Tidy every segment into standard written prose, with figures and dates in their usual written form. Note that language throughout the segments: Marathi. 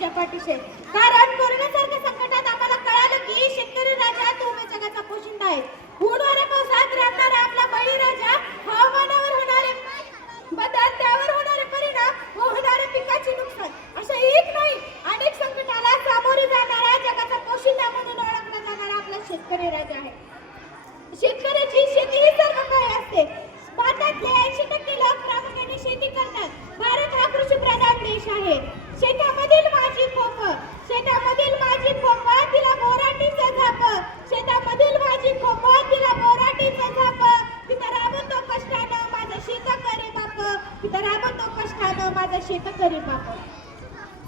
तुझ्या पाठीशी आहे. कारण कोरोनासारख्या संकटात आम्हाला कळालं की शेतकरी राजा तो जगाचा पोशिंदा आहे. उन्हाळ्या पावसात राहणारा आपला बळीराजा हवामानावर होणारे बदल, त्यावर होणारे परिणाम व होणारे पिकाचे नुकसान अशा एक नाही अनेक संकटाला सामोरे जाणारा जगाचा पोशिंदा म्हणून ओळखला जाणारा आपला शेतकरी राजा आहे. शेतकऱ्याची शेती ही सर्व काही असते. भारतातले 80% लोक प्रामुख्याने शेती करतात. भारत हा कृषीप्रधान देश आहे. शेतामधील माझी खोप, शेतामधील माझी खोप तिला बोराटीचं झाप, शेतामधील माझी खोप तिला बोराटीचं झाप, तिथं राबतो कष्टानं माझं शेतकरी बाप, तिथं राबतो कष्टानं माझं शेतकरी बाप.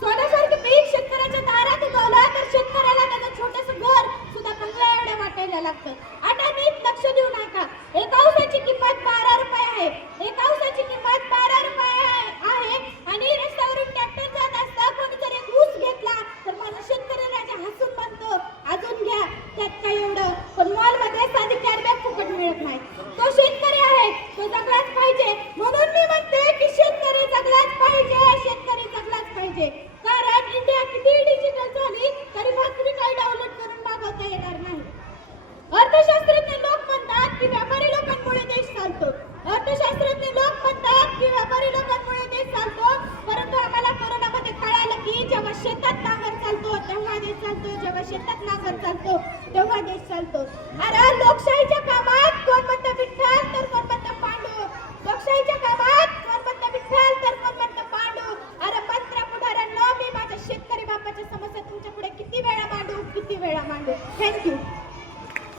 सोन्यासारखे पीक शेतकऱ्याच्या दारात उगवलं तर शेतकऱ्याला त्याचं छोटंसं घर सुद्धा बंगला एवढं वाटायला लागतं. आता नीट लक्ष देऊ नका. एका ऊसाची किंमत 12 रुपये आहे. एका ऊसाची किंमत 12 रुपये आहे आणि रस्त्यावरून ट्रॅक्टर जात असता कोणी जर एक ऊस घेतला तर माझा शेतकरी राजा हसून म्हणतो अजून घ्या, त्यात काय एवढं. पण मॉलमध्ये साधी कॅरीबॅग फुकट मिळत नाही. तो शेतकरी आहे, तो जगलाच पाहिजे. म्हणून मी म्हणते की शेतकरी जगलाच पाहिजे, शेतकरी जगलाच पाहिजे. कारण इंडिया किती डिजिटल झाली तरी भाकरी काही डाउनलोड करून मागवता येणार नाही. अर्थशास्त्रज्ञ लोक म्हणतात की व्यापारी लोकांमुळे देश चालतो. अर्थशास्त्रज्ञ लोक म्हणतात की व्यापारी लोकांमुळे देश चालतो. परंतु आम्हाला कोरोनामध्ये कळालं की जेव्हा शेतात नांगर चालतो तेव्हा देश चालतो, जेव्हा शेतात नांगर चालतो तेव्हा देश चालतो. अरे लोकशाहीच्या